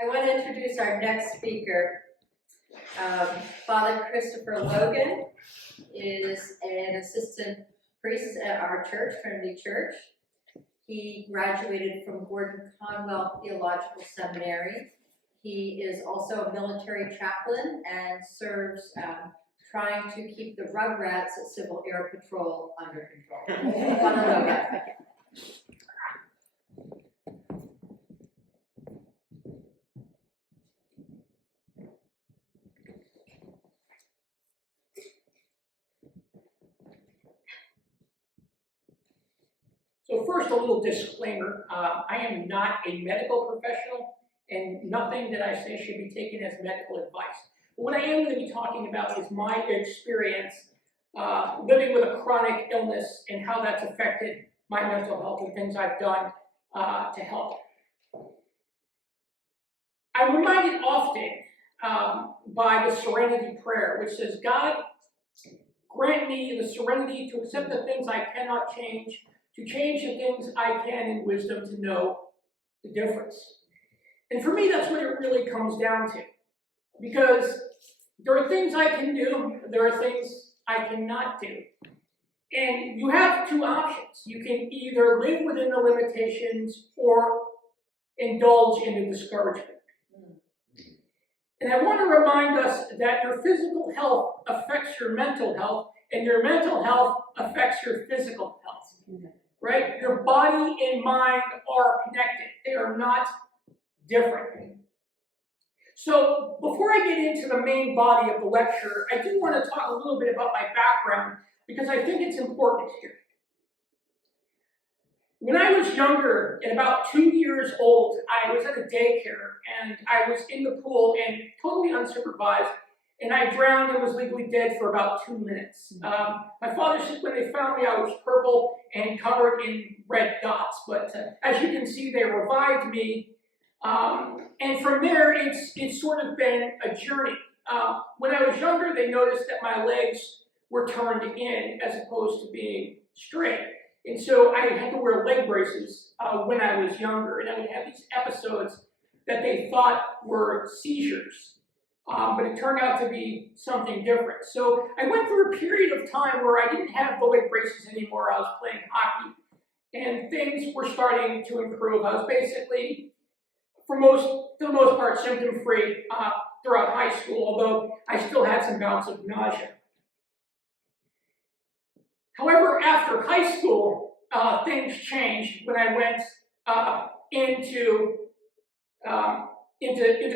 I want to introduce our next speaker. Father Christopher Logan is an assistant priest at our church, Trinity Church. He graduated from Gordon Conwell Theological Seminary. He is also a military chaplain and serves trying to keep the rugrats at Civil Air Patrol under control. Father Logan. So first, a little disclaimer. I am not a medical professional, and nothing that I say should be taken as medical advice. But what I am going to be talking about is my experience living with a chronic illness and how that's affected my mental health and things I've done to help. I'm reminded often by the Serenity Prayer, which says, God, grant me the serenity to accept the things I cannot change, to change the things I can in wisdom to know the difference. And for me, that's what it really comes down to. Because there are things I can do, there are things I cannot do. And you have two options. You can either live within the limitations or indulge in the discouragement. And I want to remind us that your physical health affects your mental health, and your mental health affects your physical health. Right? Your body and mind are connected. They are not different. So before I get into the main body of the lecture, I do want to talk a little bit about my background because I think it's important here. When I was younger, at about 2 years old, I was at a daycare and I was in the pool and totally unsupervised, and I drowned and was legally dead for about 2 minutes. My father said when they found me, I was purple and covered in red dots, but as you can see, they revived me. And from there, it's sort of been a journey. When I was younger, they noticed that my legs were turned in as opposed to being straight. And so I had to wear leg braces when I was younger, and I would have these episodes that they thought were seizures. But it turned out to be something different. So I went through a period of time where I didn't have the leg braces anymore. I was playing hockey, and things were starting to improve. I was basically, for the most part, symptom-free throughout high school, although I still had some bouts of nausea. However, after high school, things changed when I went into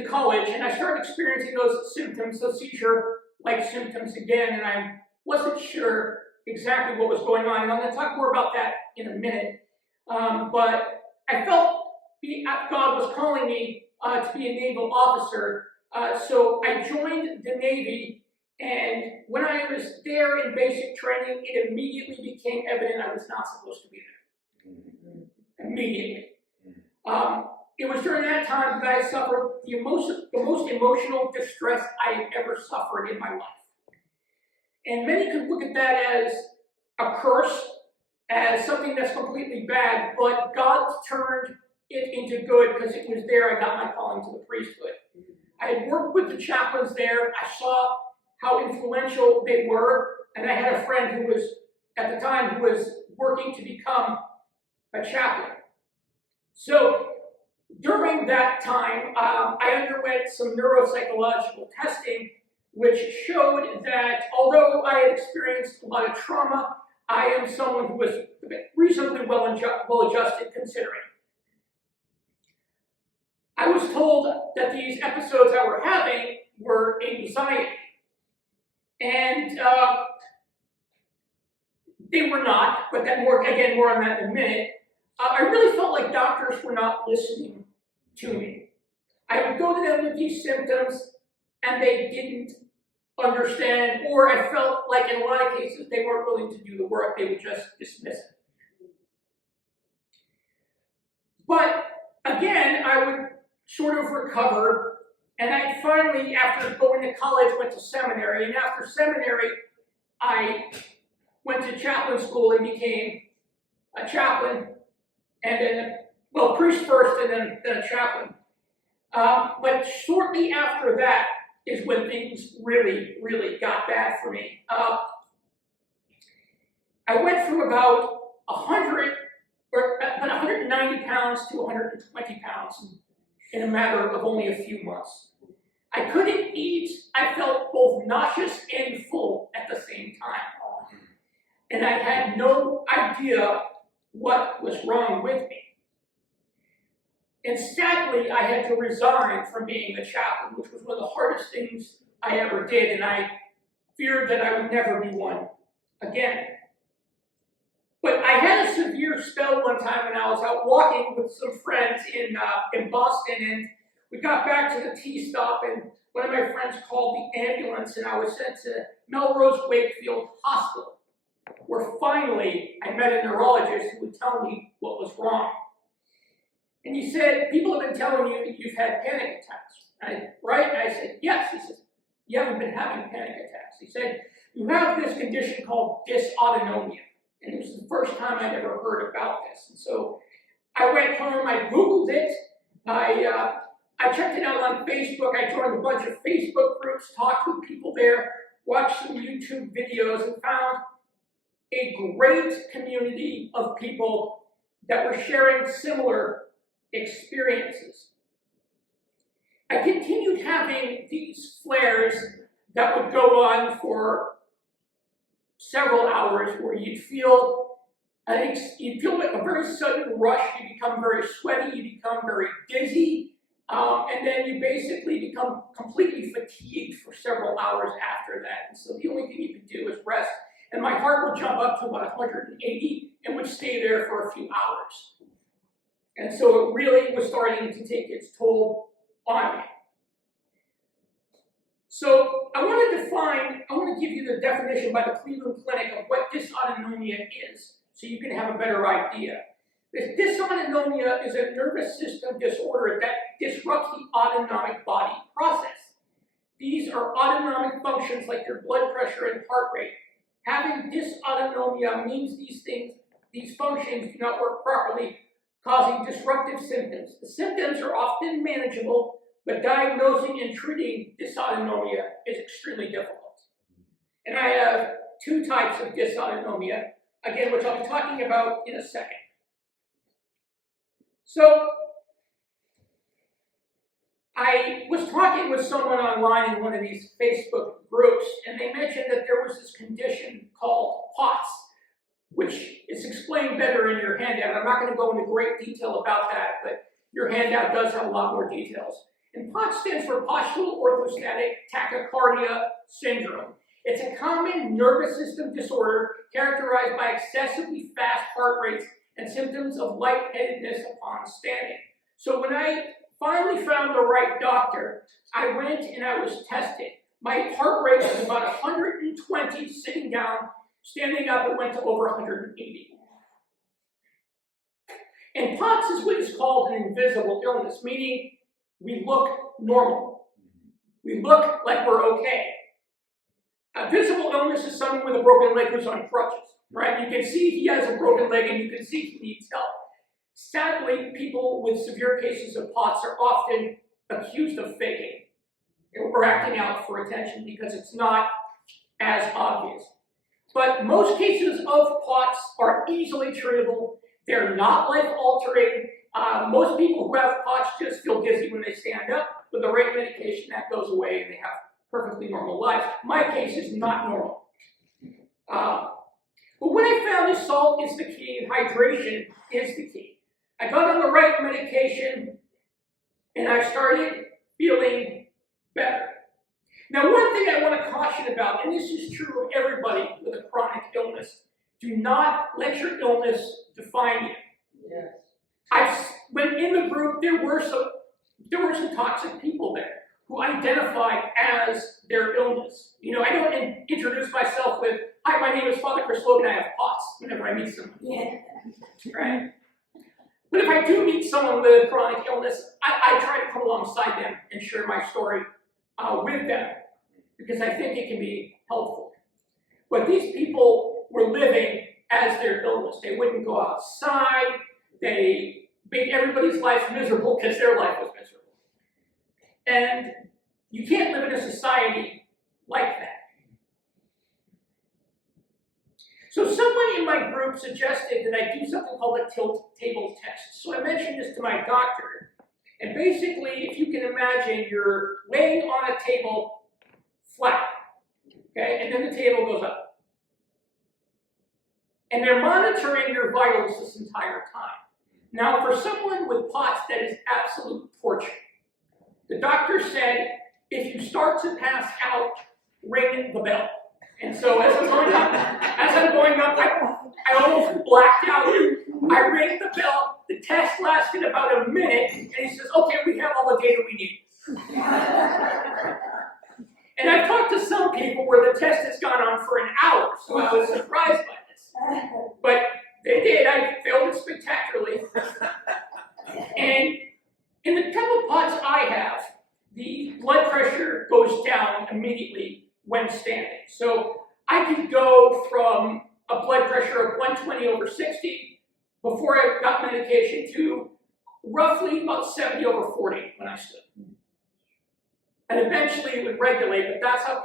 college, and I started experiencing those symptoms, those seizure-like symptoms again, and I wasn't sure exactly what was going on, and I'm going to talk more about that in a minute. But I felt God was calling me to be a naval officer, so I joined the Navy, and when I was there in basic training, it immediately became evident I was not supposed to be there. Immediately. It was during that time that I suffered the most emotional distress I had ever suffered in my life. And many could look at that as a curse, as something that's completely bad, but God turned it into good because it was there I got my calling to the priesthood. I had worked with the chaplains there. I saw how influential they were, and I had a friend who was, at the time, who was working to become a chaplain. So during that time, I underwent some neuropsychological testing, which showed that although I had experienced a lot of trauma, I am someone who was reasonably well-adjusted considering. I was told that these episodes I were having were anxiety. And they were not, but more on that in a minute. I really felt like doctors were not listening to me. I would go to them with these symptoms, and they didn't understand, or I felt like in a lot of cases they weren't willing to do the work, they would just dismiss it. But again, I would sort of recover, and I finally, after going to college, went to seminary, and after seminary, I went to chaplain school and became a chaplain, and then, well, priest first and then a chaplain. But shortly after that is when things really, really got bad for me. I went from about 100 or about 190 pounds to 120 pounds in a matter of only a few months. I couldn't eat. I felt both nauseous and full at the same time. And I had no idea what was wrong with me. And sadly, I had to resign from being a chaplain, which was one of the hardest things I ever did, and I feared that I would never be one again. But I had a severe spell one time when I was out walking with some friends in Boston, and we got back to the T-stop, and one of my friends called the ambulance, and I was sent to Melrose Wakefield Hospital, where finally I met a neurologist who would tell me what was wrong. And he said, people have been telling you that you've had panic attacks, right? And I said, yes. He said, you haven't been having panic attacks. He said, you have this condition called dysautonomia. And it was the first time I'd ever heard about this. And so I went home, I Googled it, I checked it out on Facebook, I joined a bunch of Facebook groups, talked with people there, watched some YouTube videos, and found a great community of people that were sharing similar experiences. I continued having these flares that would go on for several hours, where you'd feel like a very sudden rush. You become very sweaty, you become very dizzy, and then you basically become completely fatigued for several hours after that. And so the only thing you could do is rest. And my heart would jump up to about 180 and would stay there for a few hours. And so it really was starting to take its toll on me. So I want to give you the definition by the Cleveland Clinic of what dysautonomia is, so you can have a better idea. Dysautonomia is a nervous system disorder that disrupts the autonomic body process. These are autonomic functions like your blood pressure and heart rate. Having dysautonomia means these functions do not work properly, causing disruptive symptoms. The symptoms are often manageable, but diagnosing and treating dysautonomia is extremely difficult. And I have two types of dysautonomia, again, which I'll be talking about in a second. So, I was talking with someone online in one of these Facebook groups, and they mentioned that there was this condition called POTS, which is explained better in your handout. I'm not going to go into great detail about that, but your handout does have a lot more details. And POTS stands for postural orthostatic tachycardia syndrome. It's a common nervous system disorder characterized by excessively fast heart rates and symptoms of lightheadedness upon standing. So when I finally found the right doctor, I went and I was tested. My heart rate was about 120 sitting down. Standing up, it went to over 180. And POTS is what is called an invisible illness, meaning we look normal. We look like we're okay. A visible illness is someone with a broken leg who's on crutches, right? You can see he has a broken leg and you can see he needs help. Sadly, people with severe cases of POTS are often accused of faking or acting out for attention because it's not as obvious. But most cases of POTS are easily treatable. They're not life-altering. Most people who have POTS just feel dizzy when they stand up. With the right medication, that goes away and they have perfectly normal lives. My case is not normal. But what I found is salt is the key and hydration is the key. I got on the right medication and I started feeling better. Now, one thing I want to caution about, and this is true of everybody with a chronic illness, do not let your illness define you. Yes. When in the group, there were some toxic people there who identified as their illness. You know, I don't introduce myself with, "Hi, my name is Father Chris Logan, I have POTS," whenever I meet someone. Yeah. Right? But if I do meet someone with a chronic illness, I try to come alongside them and share my story with them, because I think it can be helpful. But these people were living as their illness. They wouldn't go outside. They made everybody's life miserable because their life was miserable. And you can't live in a society like that. So someone in my group suggested that I do something called a tilt table test. So I mentioned this to my doctor. And basically, if you can imagine, you're laying on a table flat, okay? And then the table goes up. And they're monitoring your vitals this entire time. Now, for someone with POTS, that is absolute torture. The doctor said, if you start to pass out, ring the bell. And so as I'm going up, I almost blacked out. I rang the bell. The test lasted about a minute, and he says, okay, we have all the data we need. And I've talked to some people where the test has gone on for an hour, so I was surprised by this. But they did. I failed it spectacularly. And in the type of POTS I have, the blood pressure goes down immediately when standing. So I could go from a blood pressure of 120/60 before I got medication to roughly about 70/40 when I stood. And eventually it would regulate, but that's how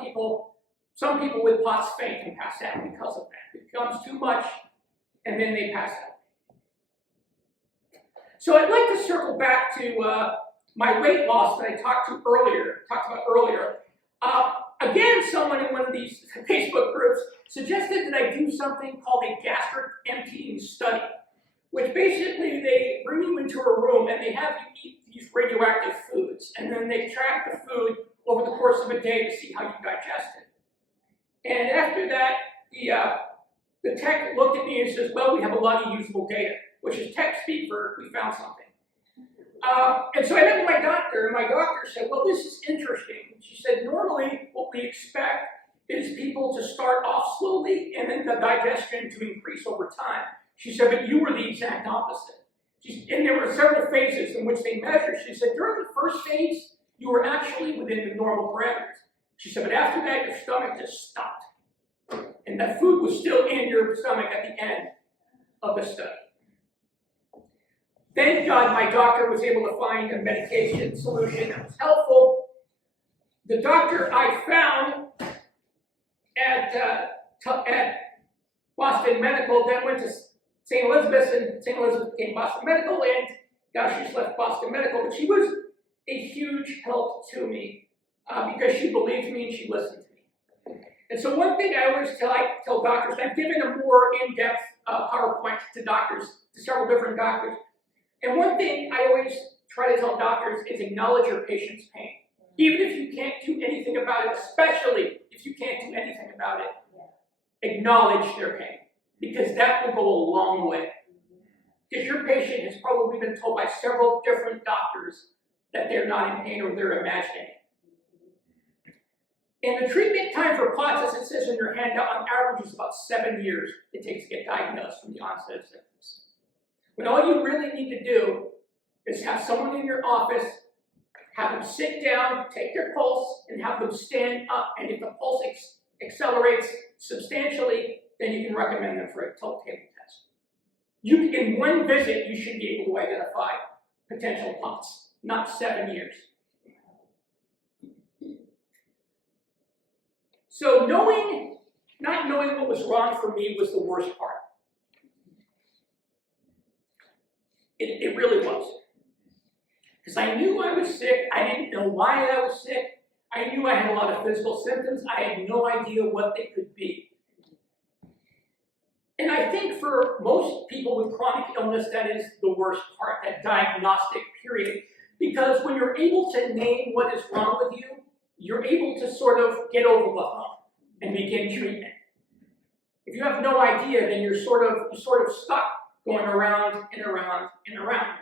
some people with POTS faint and pass out because of that. It becomes too much, and then they pass out. So I'd like to circle back to my weight loss that I talked about earlier. Again, someone in one of these Facebook groups suggested that I do something called a gastric emptying study, which basically they bring you into a room and they have you eat these radioactive foods, and then they track the food over the course of a day to see how you digest it. And after that, the tech looked at me and says, well, we have a lot of usable data, which is tech speak for we found something. And so I met with my doctor, and my doctor said, well, this is interesting. She said, normally what we expect is people to start off slowly and then the digestion to increase over time. She said, but you were the exact opposite. And there were several phases in which they measured. She said, during the first phase, you were actually within the normal parameters. She said, but after that, your stomach just stopped. And that food was still in your stomach at the end of the study. Thank God my doctor was able to find a medication solution that was helpful. The doctor I found at Boston Medical then went to St. Elizabeth's, and St. Elizabeth became Boston Medical, and now she's left Boston Medical. But she was a huge help to me because she believed me and she listened to me. And so one thing I always tell doctors, I've given a more in-depth PowerPoint to several different doctors. And one thing I always try to tell doctors is acknowledge your patient's pain. Even if you can't do anything about it, especially if you can't do anything about it, acknowledge their pain. Because that will go a long way. Because your patient has probably been told by several different doctors that they're not in pain or they're imagining it. And the treatment time for POTS, as it says in your handout, on average is about 7 years it takes to get diagnosed from the onset of symptoms. When all you really need to do is have someone in your office, have them sit down, take their pulse, and have them stand up. And if the pulse accelerates substantially, then you can recommend them for a tilt table test. In one visit, you should be able to identify potential POTS, not 7 years. So not knowing what was wrong for me was the worst part. It really was. Because I knew I was sick. I didn't know why I was sick. I knew I had a lot of physical symptoms. I had no idea what they could be. And I think for most people with chronic illness, that is the worst part, that diagnostic period. Because when you're able to name what is wrong with you, you're able to sort of get over the hump and begin treatment. If you have no idea, then you're sort of stuck going around and around and around.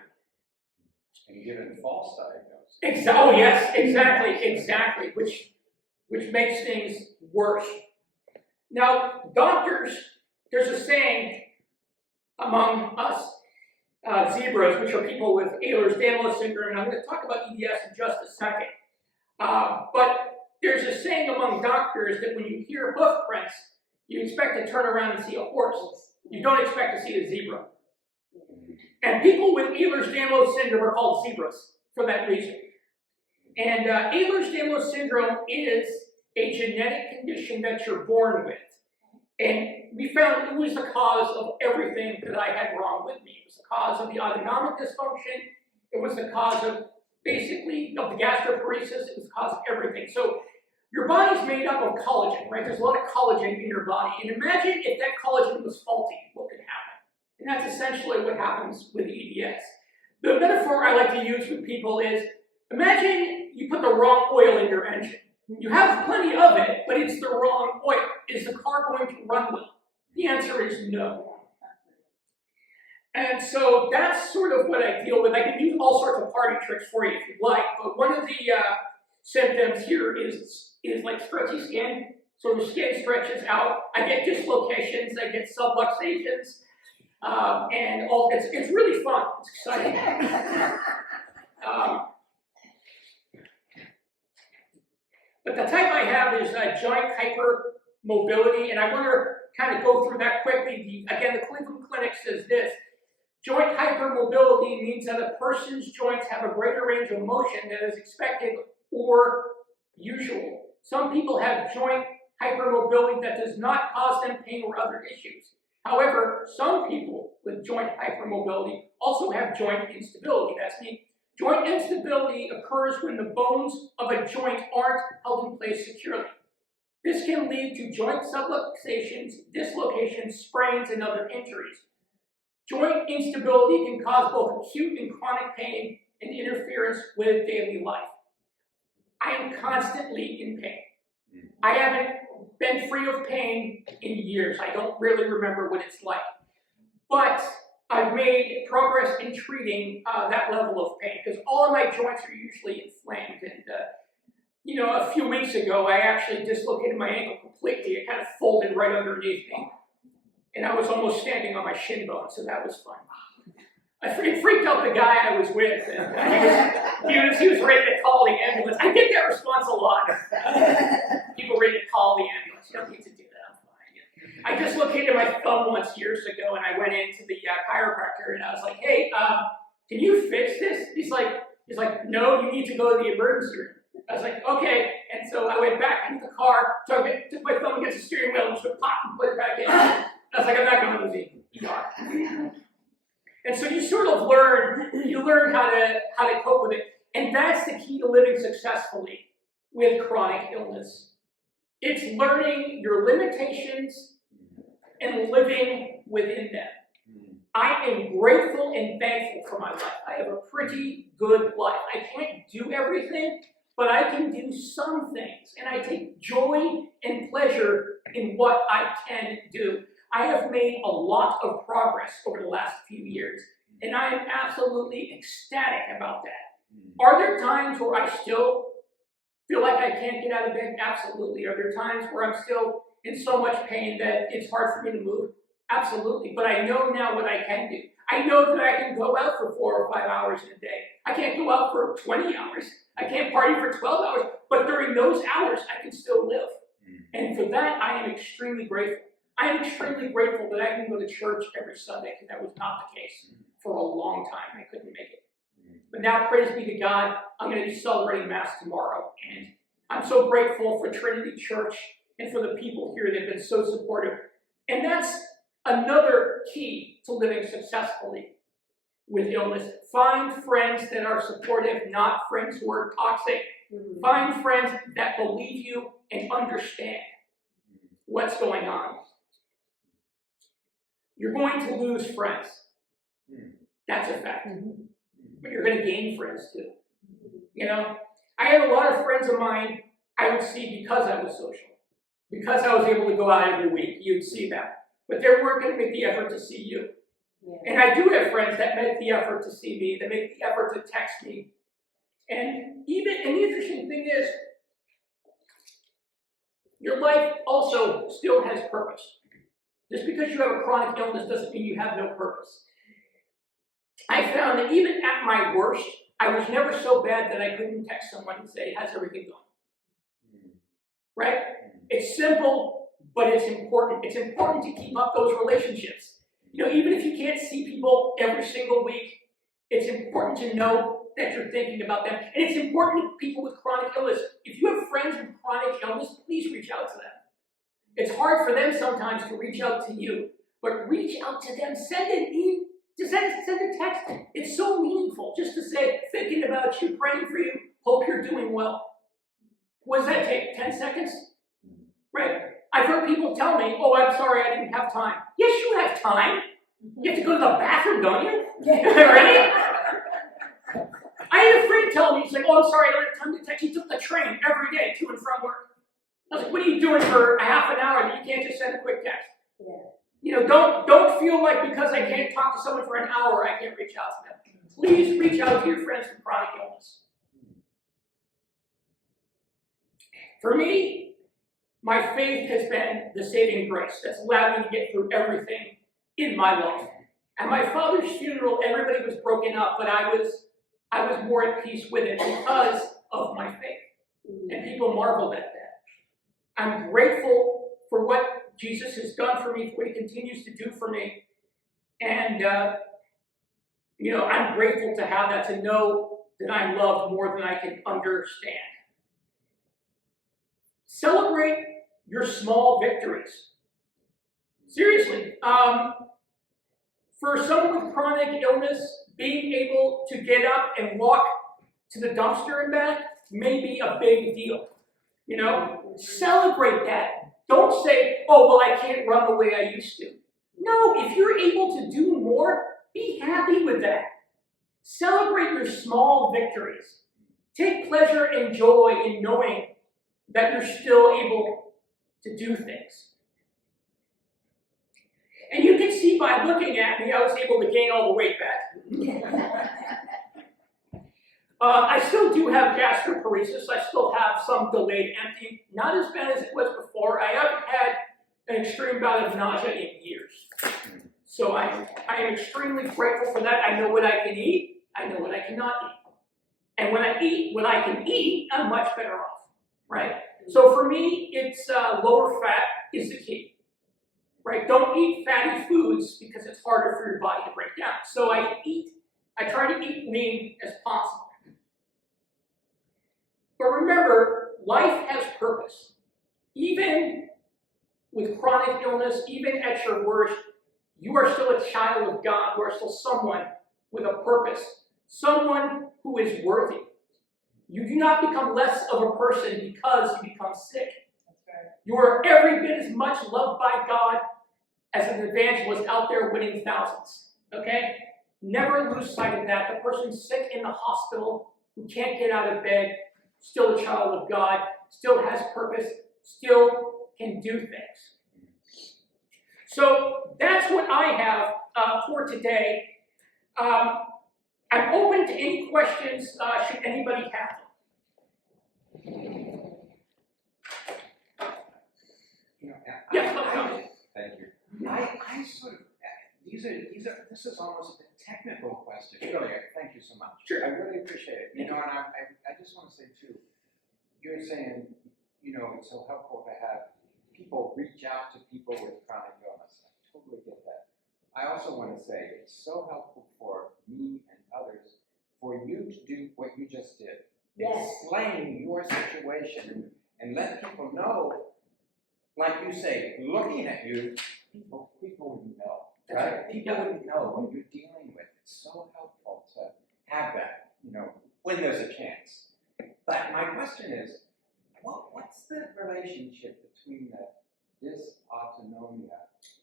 And given false diagnosis. Oh yes, exactly, which makes things worse. Now, doctors, there's a saying among us zebras, which are people with Ehlers-Danlos syndrome, and I'm going to talk about EDS in just a second. But there's a saying among doctors that when you hear hoof prints, you expect to turn around and see a horse. You don't expect to see a zebra. And people with Ehlers-Danlos syndrome are called zebras for that reason. And Ehlers-Danlos syndrome is a genetic condition that you're born with. And we found it was the cause of everything that I had wrong with me. It was the cause of the autonomic dysfunction. It was the cause of basically of the gastroparesis. It was the cause of everything. So your body's made up of collagen, right? There's a lot of collagen in your body. And imagine if that collagen was faulty, what could happen? And that's essentially what happens with EDS. The metaphor I like to use with people is, imagine you put the wrong oil in your engine. You have plenty of it, but it's the wrong oil. Is the car going to run well? The answer is no. And so that's sort of what I deal with. I can use all sorts of party tricks for you if you'd like, but one of the symptoms here is like stretchy skin. So the skin stretches out. I get dislocations, I get subluxations, and all. It's really fun. It's exciting. But the type I have is joint hypermobility, and I want to kind of go through that quickly. Again, the Cleveland Clinic says this: joint hypermobility means that a person's joints have a greater range of motion than is expected or usual. Some people have joint hypermobility that does not cause them pain or other issues. However, some people with joint hypermobility also have joint instability. That's mean joint instability occurs when the bones of a joint aren't held in place securely. This can lead to joint subluxations, dislocations, sprains, and other injuries. Joint instability can cause both acute and chronic pain and interference with daily life. I am constantly in pain. I haven't been free of pain in years. I don't really remember what it's like. But I've made progress in treating that level of pain because all of my joints are usually inflamed. And, a few weeks ago, I actually dislocated my ankle completely. It kind of folded right underneath me. And I was almost standing on my shin bone, so that was fun. It freaked out the guy I was with, and he was ready to call the ambulance. I get that response a lot. People ready to call the ambulance. You don't need to do that, I'm fine. I dislocated my thumb once years ago, and I went into the chiropractor, and I was like, hey, can you fix this? He's like, no, you need to go to the emergency room. I was like, okay, and so I went back into the car, took my thumb against the steering wheel, and just went pop and put it back in. I was like, I'm not going to the ER. And so you sort of learn how to cope with it. And that's the key to living successfully with chronic illness. It's learning your limitations and living within them. I am grateful and thankful for my life. I have a pretty good life. I can't do everything, but I can do some things. And I take joy and pleasure in what I can do. I have made a lot of progress over the last few years, and I am absolutely ecstatic about that. Are there times where I still feel like I can't get out of bed? Absolutely. Are there times where I'm still in so much pain that it's hard for me to move? Absolutely. But I know now what I can do. I know that I can go out for 4 or 5 hours in a day. I can't go out for 20 hours. I can't party for 12 hours. But during those hours, I can still live. And for that, I am extremely grateful. I am extremely grateful that I can go to church every Sunday, because that was not the case for a long time. I couldn't make it. But now, praise be to God, I'm going to be celebrating Mass tomorrow. And I'm so grateful for Trinity Church and for the people here that have been so supportive. And that's another key to living successfully with illness. Find friends that are supportive, not friends who are toxic. Find friends that believe you and understand what's going on. You're going to lose friends. That's a fact. But you're going to gain friends too. I had a lot of friends of mine I would see because I was social. Because I was able to go out every week, you'd see them. But they weren't going to make the effort to see you. And I do have friends that make the effort to see me, that make the effort to text me. And the interesting thing is, your life also still has purpose. Just because you have a chronic illness doesn't mean you have no purpose. I found that even at my worst, I was never so bad that I couldn't text someone and say, how's everything going? Right? It's simple, but it's important. It's important to keep up those relationships. Even if you can't see people every single week, it's important to know that you're thinking about them. And it's important to people with chronic illness. If you have friends with chronic illness, please reach out to them. It's hard for them sometimes to reach out to you, but reach out to them. Send an email, send a text. It's so meaningful just to say, thinking about you, praying for you, hope you're doing well. What does that take? 10 seconds? Right? I've heard people tell me, oh, I'm sorry, I didn't have time. Yes, you have time. You have to go to the bathroom, don't you? Right? I had a friend tell me, he's like, oh, I'm sorry, I don't have time to text. He took the train every day to and from work. I was like, what are you doing for a half an hour that you can't just send a quick text? Yeah. Don't feel like because I can't talk to someone for an hour, I can't reach out to them. Please reach out to your friends with chronic illness. For me, my faith has been the saving grace that's allowed me to get through everything in my life. At my father's funeral, everybody was broken up, but I was more at peace with it because of my faith. And people marveled at that. I'm grateful for what Jesus has done for me, for what he continues to do for me. And, I'm grateful to have that, to know that I'm loved more than I can understand. Celebrate your small victories. Seriously. For someone with chronic illness, being able to get up and walk to the dumpster and back may be a big deal. Celebrate that. Don't say, oh, well, I can't run the way I used to. No, if you're able to do more, be happy with that. Celebrate your small victories. Take pleasure and joy in knowing that you're still able to do things. And you can see by looking at me, I was able to gain all the weight back. I still do have gastroparesis. I still have some delayed emptying. Not as bad as it was before. I haven't had an extreme bout of nausea in years. So I am extremely grateful for that. I know what I can eat. I know what I cannot eat. And when I eat what I can eat, I'm much better off, right? So for me, it's lower fat is the key, right? Don't eat fatty foods because it's harder for your body to break down. So I try to eat lean as possible. But remember, life has purpose. Even with chronic illness, even at your worst, you are still a child of God. You are still someone with a purpose, someone who is worthy. You do not become less of a person because you become sick. That's right. You are every bit as much loved by God as an evangelist out there winning thousands. Okay? Never lose sight of that. The person sick in the hospital who can't get out of bed, still a child of God, still has purpose, still can do things. So that's what I have for today. I'm open to any questions should anybody have them. Thank you. I sort of, this is almost a technical question. Really, thank you so much. Sure. I really appreciate it. And I just want to say too, you're saying, it's so helpful to have people reach out to people with chronic illness. I totally get that. I also want to say it's so helpful for me and others for you to do what you just did. Yes. Explain your situation and let people know, like you say, looking at you, people wouldn't know. Right? People wouldn't know what you're dealing with. It's so helpful to have that, when there's a chance. But my question is, what's the relationship between the dysautonomia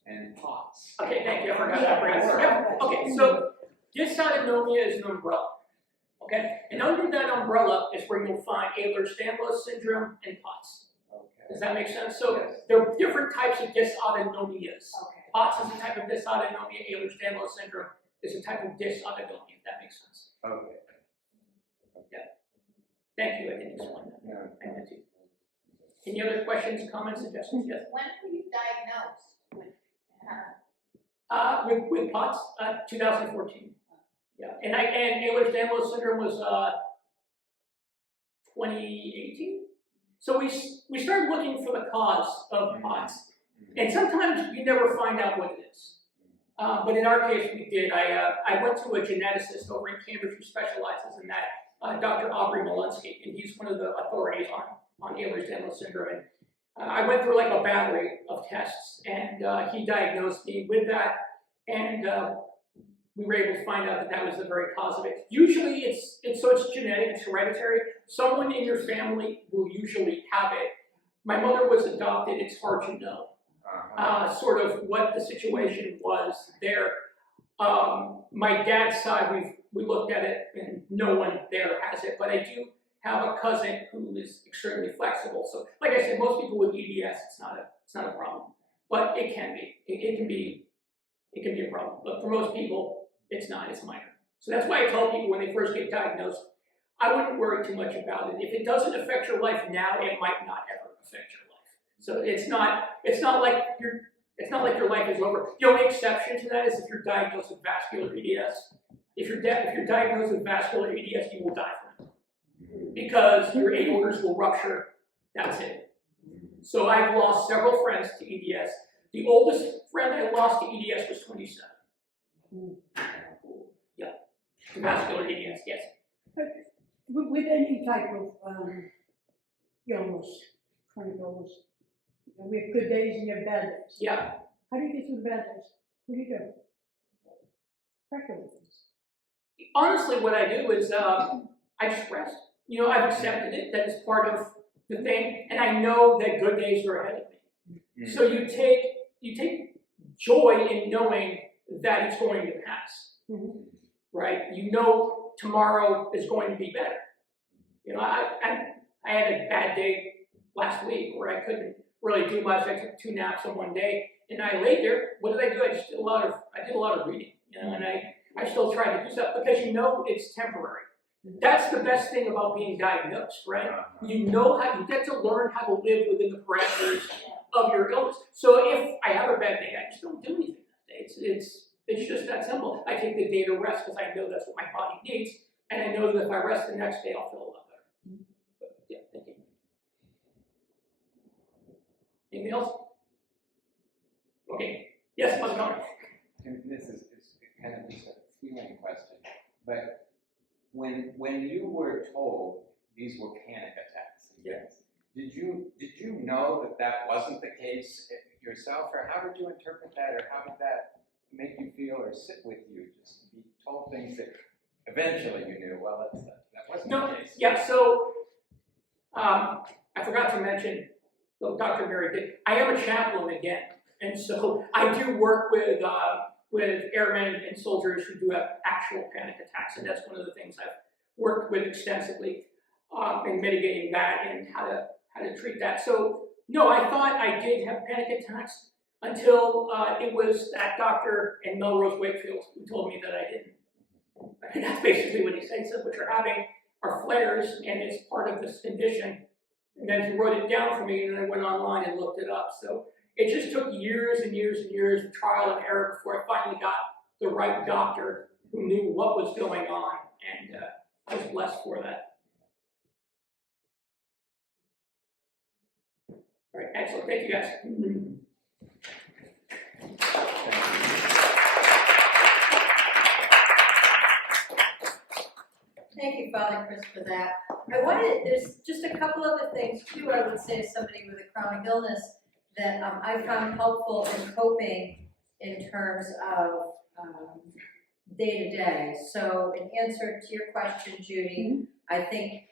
and POTS? Okay, thank you. I forgot that phrase. Yep. Okay, so dysautonomia is an umbrella. Okay, and under that umbrella is where you'll find Ehlers-Danlos syndrome and POTS. Okay. Does that make sense? So yes. There are different types of dysautonomias. Okay. POTS is a type of dysautonomia. Ehlers-Danlos syndrome is a type of dysautonomia, if that makes sense. Okay. Thank you. I didn't explain that. No. I meant to. Any other questions, comments, suggestions? Yes. When were you diagnosed with? With POTS, 2014. Yeah, and Ehlers-Danlos syndrome was 2018. So we started looking for the cause of POTS, and sometimes you never find out what it is. But in our case, we did. I went to a geneticist over in Cambridge who specializes in that, Dr. Aubrey Molunsky, and he's one of the authorities on Ehlers-Danlos syndrome. And I went through like a battery of tests, and he diagnosed me with that, and we were able to find out that that was the very cause of it. Usually it's genetic, it's hereditary. Someone in your family will usually have it. My mother was adopted, it's hard to know sort of what the situation was there. My dad's side, we looked at it and no one there has it, but I do have a cousin who is extremely flexible. So like I said, most people with EDS, it's not a problem, but it can be. It can be a problem, but for most people, it's not, it's minor. So that's why I tell people when they first get diagnosed, I wouldn't worry too much about it. If it doesn't affect your life now, it might not ever affect your life. So it's not like your life is over. The only exception to that is if you're diagnosed with vascular EDS. If you're diagnosed with vascular EDS, you will die from it because your aortas will rupture. That's it. So I've lost several friends to EDS. The oldest friend I lost to EDS was 27. Yeah, to vascular EDS, yes. With any type of illness, chronic illness, we have good days and you have bad days. Yeah. How do you get through the bad days? What do you do? Practically. Honestly, what I do is I just rest. You know, I've accepted it, that it's part of the thing, and I know that good days are ahead of me. So you take joy in knowing that it's going to pass, right? You know tomorrow is going to be better. You know, I had a bad day last week where I couldn't really do much. I took 2 naps in one day, and I laid there. What did I do? I did a lot of reading, you know, and I still tried to do stuff because you know it's temporary. That's the best thing about being diagnosed, right? You know how you get to learn how to live within the parameters of your illness. So if I have a bad day, I just don't do anything that day. It's just that simple. I take the day to rest because I know that's what my body needs, and I know that if I rest the next day, I'll feel a lot better. But, yeah, thank you. Anything else? Okay. Yes, how's it going? And this is kind of just a feeling question, but when you were told these were panic attacks, Yes. did you know that wasn't the case yourself, or how did you interpret that, or how did that make you feel or sit with you, just to be told things that eventually you knew, well, that wasn't the case? Yeah, so I forgot to mention, though Dr. Mary did, I am a chaplain again, and so I do work with airmen and soldiers who do have actual panic attacks, and that's one of the things I've worked with extensively in mitigating that and how to treat that. So no, I thought I did have panic attacks until it was that doctor in Melrose Wakefield who told me that I didn't. And that's basically what he said. He said, what you're having are flares, and it's part of this condition. And then he wrote it down for me, and then I went online and looked it up. So it just took years and years and years of trial and error before I finally got the right doctor who knew what was going on, and I was blessed for that. All right, excellent. Thank you, guys. Thank you, Father Chris, for that. There's just a couple other things too, I would say, as somebody with a chronic illness that I found helpful in coping in terms of day to day. So in answer to your question, Judy, I think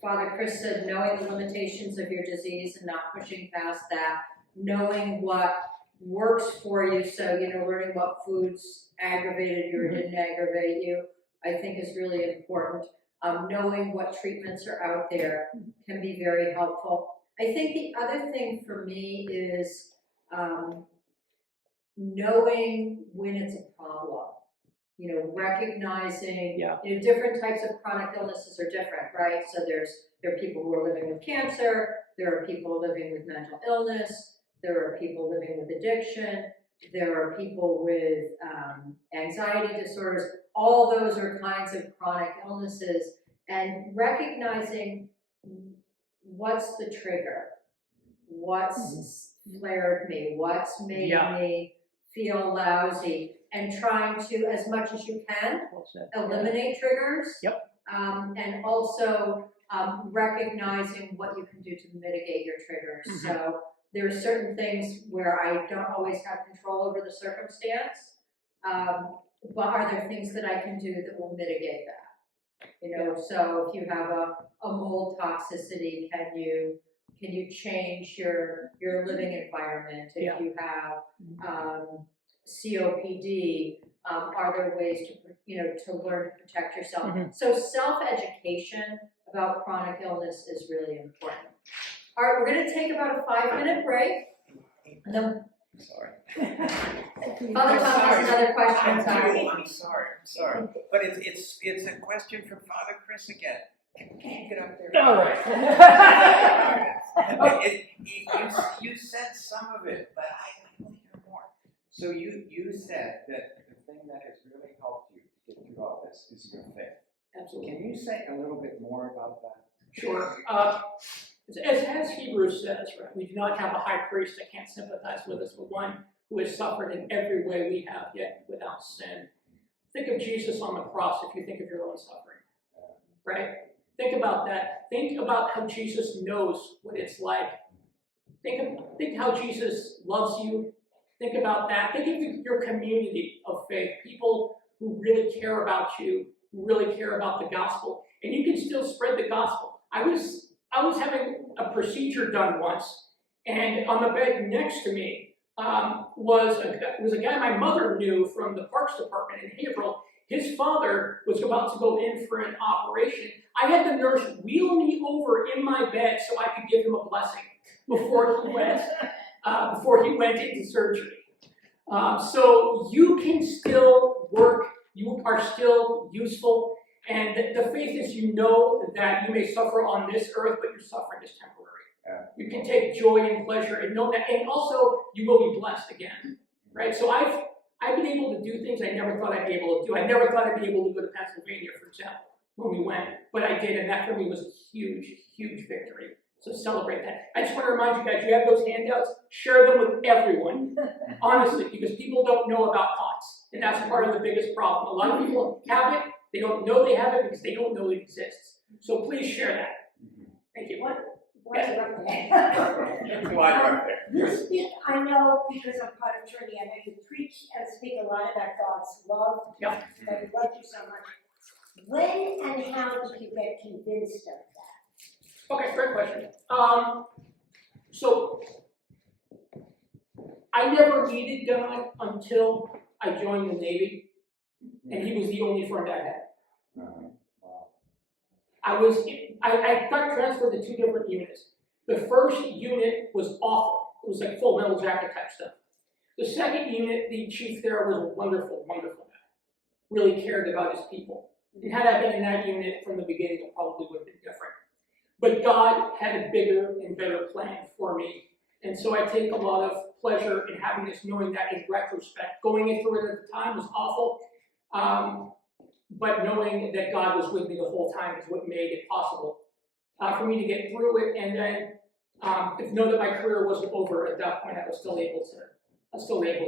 Father Chris said knowing the limitations of your disease and not pushing past that, knowing what works for you, so learning what foods aggravated you or didn't aggravate you, I think is really important. Knowing what treatments are out there can be very helpful. I think the other thing for me is knowing when it's a problem. Recognizing, different types of chronic illnesses are different, right? So there are people who are living with cancer, there are people living with mental illness, there are people living with addiction, there are people with anxiety disorders. All those are kinds of chronic illnesses, and recognizing what's the trigger, what's flared me, what's made me feel lousy, and trying to, as much as you can, Well said. eliminate triggers. Yep. And also recognizing what you can do to mitigate your triggers. Mhm. So there are certain things where I don't always have control over the circumstance, but are there things that I can do that will mitigate that? You know, so if you have a mold toxicity, can you change your living environment? If Yeah. you have COPD, are there ways to learn to protect yourself? Mhm. So self-education about chronic illness is really important. All right, we're gonna take about a 5-minute break. And then Sorry. Father Tom has another question. I'm sorry. But it's a question from Father Chris again. Can you get up there? All right. You said some of it, but I want to hear more. So you said that the thing that has really helped you to get through all this is your faith. Absolutely. Can you say a little bit more about that? Sure. As Hebrews says, right, we do not have a high priest that can't sympathize with us, but one who has suffered in every way we have, yet without sin. Think of Jesus on the cross if you think of your own suffering, right? Think about that. Think about how Jesus knows what it's like. Think how Jesus loves you. Think about that. Think of your community of faith, people who really care about you, who really care about the gospel, and you can still spread the gospel. I was having a procedure done once, and on the bed next to me was a guy my mother knew from the Parks Department in Haverhill. His father was about to go in for an operation. I had the nurse wheel me over in my bed so I could give him a blessing before he went into surgery. So you can still work. You are still useful. And the faith is you know that you may suffer on this earth, but your suffering is temporary. Yeah. You can take joy and pleasure and know that, and also you will be blessed again, right? So I've been able to do things I never thought I'd be able to do. I never thought I'd be able to go to Pennsylvania, for example, when we went, but I did, and that for me was a huge, huge victory. So celebrate that. I just want to remind you guys, you have those handouts, share them with everyone, honestly, because people don't know about POTS, and that's part of the biggest problem. A lot of people have it, they don't know they have it because they don't know it exists. So please share that. Thank you. You speak, I know because I'm part of Trinity, I know you preach and speak a lot about God's love. Yeah. That He loves you so much. When and how did you get convinced of that? Okay, great question. So I never needed God until I joined the Navy, and He was the only friend I had. I got transferred to 2 different units. The first unit was awful. It was like Full Metal Jacket type stuff. The second unit, the chief there was a wonderful, wonderful guy. Really cared about his people. And had I been in that unit from the beginning, it probably would have been different. But God had a bigger and better plan for me. And so I take a lot of pleasure in having this, knowing that in retrospect. Going into it at the time was awful. But knowing that God was with me the whole time is what made it possible for me to get through it, and then to know that my career wasn't over at that point. I was still able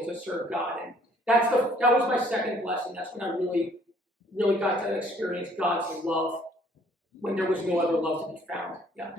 to serve God, and that was my second blessing. That's when I really got to experience God's love when there was no other love to be found. Yeah.